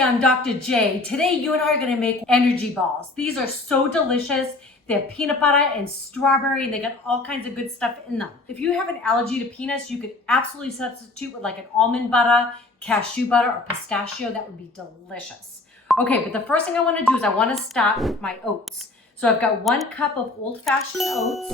Namaste, I'm Dr. J. Today you and I are going to make energy balls. These are so delicious. They're peanut butter and strawberry and they got all kinds of good stuff in them. If you have an allergy to peanuts, you could absolutely substitute with like an almond butter, cashew butter, or pistachio. That would be delicious. Okay, but the first thing I want to do is I want to start with my oats. So I've got 1 cup of old-fashioned oats.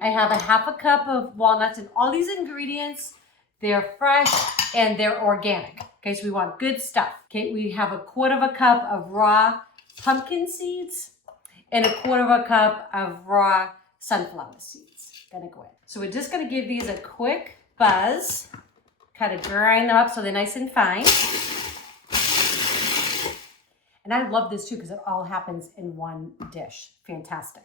I have a half a cup of walnuts, and all these ingredients, they're fresh and they're organic. Okay, so we want good stuff. Okay, we have a 1/4 cup of raw pumpkin seeds and a 1/4 cup of raw sunflower seeds. Gonna go in. So we're just gonna give these a quick buzz, kind of grind them up so they're nice and fine. And I love this too because it all happens in one dish. Fantastic.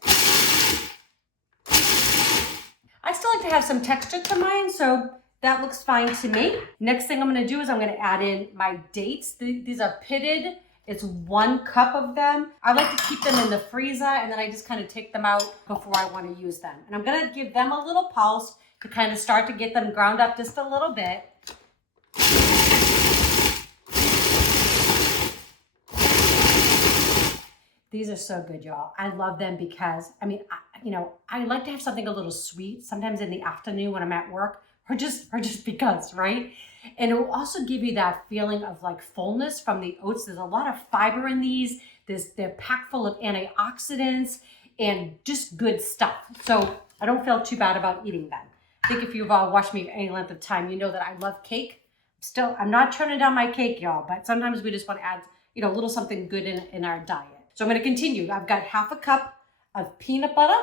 I still like to have some texture to mine, so that looks fine to me. Next thing I'm gonna do is I'm gonna add in my dates. These are pitted. It's 1 cup of them. I like to keep them in the freezer and then I just kind of take them out before I want to use them. And I'm gonna give them a little pulse to kind of start to get them ground up just a little bit. These are so good, y'all. I love them because, I like to have something a little sweet, sometimes in the afternoon when I'm at work, or just because, right? And it will also give you that feeling of like fullness from the oats. There's a lot of fiber in these. They're packed full of antioxidants and just good stuff. So I don't feel too bad about eating them. I think if you've all watched me for any length of time, you know that I love cake. I'm not turning down my cake, y'all, but sometimes we just want to add, a little something good in our diet. So I'm going to continue. I've got half a cup of peanut butter.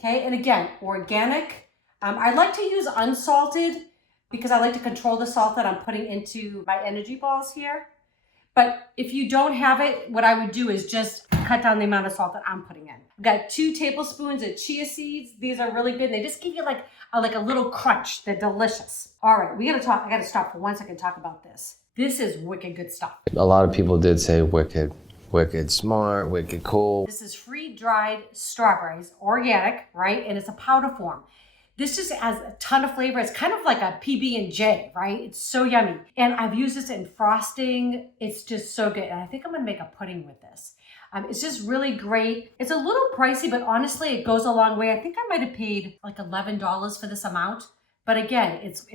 Okay, and again, organic. I like to use unsalted because I like to control the salt that I'm putting into my energy balls here. But if you don't have it, what I would do is just cut down the amount of salt that I'm putting in. I've got 2 tablespoons of chia seeds. These are really good. And they just give you like a little crunch. They're delicious. All right, I got to stop for 1 second and talk about this. This is wicked good stuff. A lot of people did say wicked smart, wicked cool. This is free-dried strawberries, organic, right? And it's a powder form. This just adds a ton of flavor. It's kind of like a PB&J, right? It's so yummy. And I've used this in frosting. It's just so good. And I think I'm gonna make a pudding with this. It's just really great. It's a little pricey, but honestly, it goes a long way. I think I might have paid like $11 for this amount. But again, it's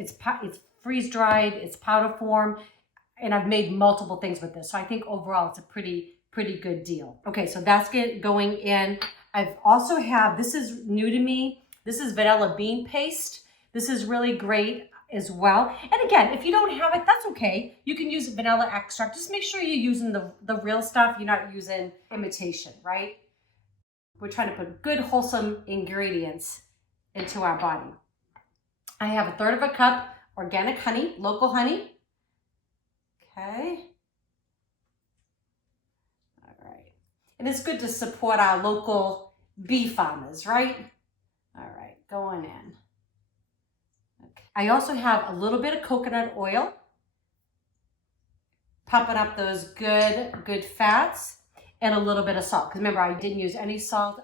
freeze-dried, it's powder form, and I've made multiple things with this. So I think overall, it's a pretty good deal. Okay, so that's going in. I've also this is new to me. This is vanilla bean paste. This is really great as well. And again, if you don't have it, that's okay. You can use vanilla extract. Just make sure you're using the real stuff. You're not using imitation, right? We're trying to put good, wholesome ingredients into our body. I have 1/3 cup organic honey, local honey. Okay. All right. And it's good to support our local bee farmers, right? All right, going in. Okay. I also have a little bit of coconut oil, pumping up those good fats, and a little bit of salt. Because remember, I didn't use any salt.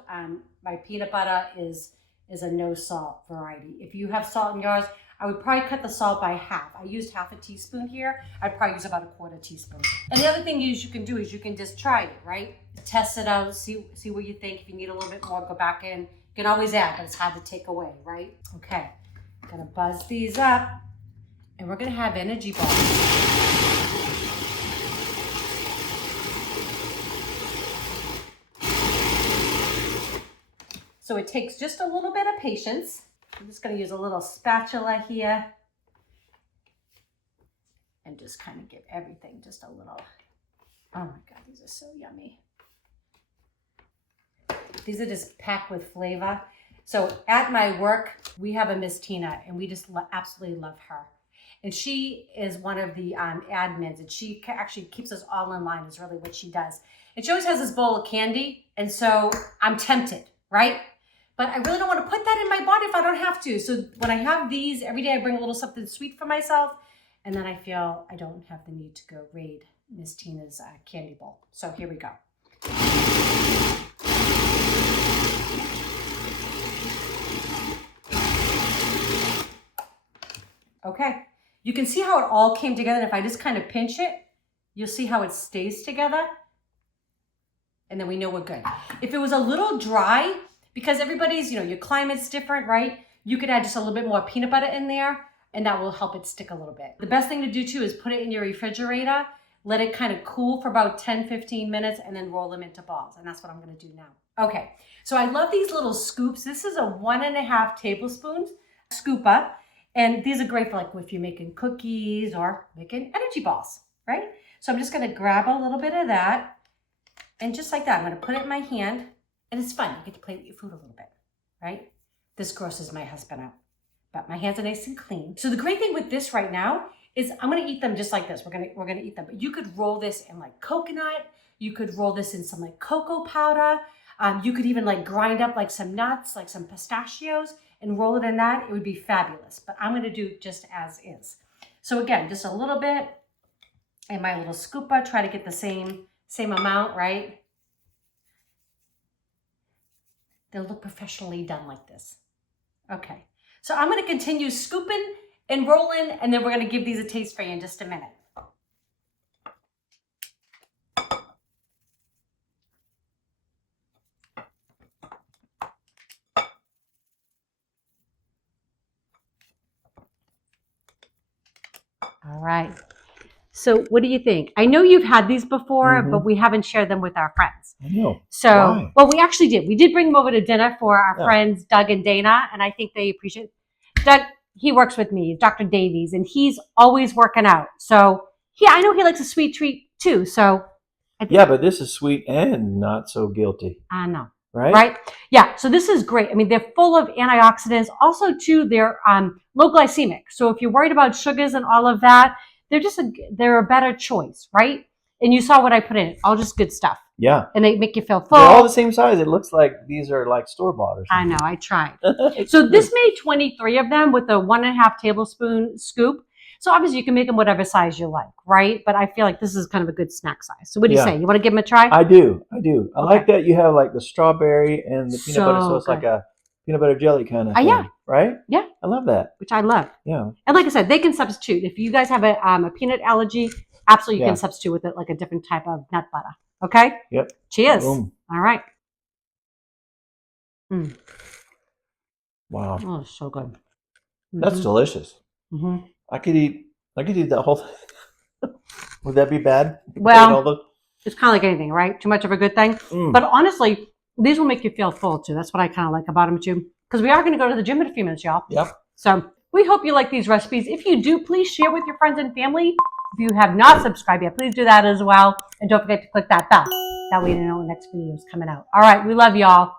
My peanut butter is a no salt variety. If you have salt in yours, I would probably cut the salt by half. I used half a teaspoon here. I'd probably use about a 1/4 teaspoon. And the other thing you can do is you can just try it, right? Test it out, see what you think. If you need a little bit more, go back in. You can always add, but it's hard to take away, right? Okay, gonna buzz these up, and we're gonna have energy balls. So it takes just a little bit of patience. I'm just gonna use a little spatula here and just kind of give everything just a little, oh my God, these are so yummy. These are just packed with flavor. So at my work, we have a Miss Tina, and we just absolutely love her. And she is one of the admins, and she actually keeps us all in line is really what she does. And she always has this bowl of candy, and so I'm tempted, right? But I really don't want to put that in my body if I don't have to. So when I have these, every day I bring a little something sweet for myself, and then I feel I don't have the need to go raid Miss Tina's candy bowl. So here we go. Okay, you can see how it all came together. And if I just kind of pinch it, you'll see how it stays together. And then we know we're good. If it was a little dry, because everybody's, your climate's different, right? You could add just a little bit more peanut butter in there, and that will help it stick a little bit. The best thing to do too is put it in your refrigerator, let it kind of cool for about 10-15 minutes, and then roll them into balls. And that's what I'm gonna do now. Okay, so I love these little scoops. This is a 1.5 tablespoons scooper. And these are great for like if you're making cookies or making energy balls, right? So I'm just gonna grab a little bit of that. And just like that, I'm gonna put it in my hand. And it's fun, you get to play with your food a little bit, right? This grosses my husband out, but my hands are nice and clean. So the great thing with this right now is I'm gonna eat them just like this. We're gonna eat them, but you could roll this in like coconut. You could roll this in some like cocoa powder. You could even like grind up like some nuts, like some pistachios, and roll it in that. It would be fabulous, but I'm gonna do just as is. So again, just a little bit in my little scooper, try to get the same amount, right? They'll look professionally done like this. Okay, so I'm gonna continue scooping and rolling, and then we're gonna give these a taste for you in just a minute. All right. So what do you think? I know you've had these before, but we haven't shared them with our friends. I know. So, Why? well, we actually did. We did bring them over to dinner for our friends, Doug and Dana, and I think they appreciate it. Doug, he works with me, Dr. Davies, and he's always working out. So, yeah, I know he likes a sweet treat too. So, Yeah, but this is sweet and not so guilty. I know. Right? Right? Yeah, so this is great. I mean, they're full of antioxidants. Also, too, they're low glycemic. So if you're worried about sugars and all of that, they're a better choice, right? And you saw what I put in, all just good stuff. Yeah. And they make you feel full. They're all the same size. It looks like these are like store-bought or I something. know, I tried. So this made 23 of them with a 1.5 tablespoon scoop. So obviously you can make them whatever size you like, right? But I feel like this is kind of a good snack size. So what do you say? You want to give them a try? I do. I like that you have like the strawberry and the peanut butter, so it's like a peanut butter jelly kind of thing. Yeah. Right? Yeah. I love that. Which I love. Yeah. And like I said, they can substitute. If you guys have a peanut allergy, absolutely you can substitute with it like a different type of nut butter. Okay? Yep. Cheers. Boom. All right. Wow. Oh, so good. That's delicious. I could eat that whole thing. Would that be bad? Well, it's kind of like anything, right? Too much of a good thing. But honestly, these will make you feel full too. That's what I kind of like about them too. Because we are going to go to the gym in a few minutes, y'all. Yep. So we hope you like these recipes. If you do, please share with your friends and family. If you have not subscribed yet, please do that as well. And don't forget to click that bell. That way you know when the next video is coming out. All right. We love y'all.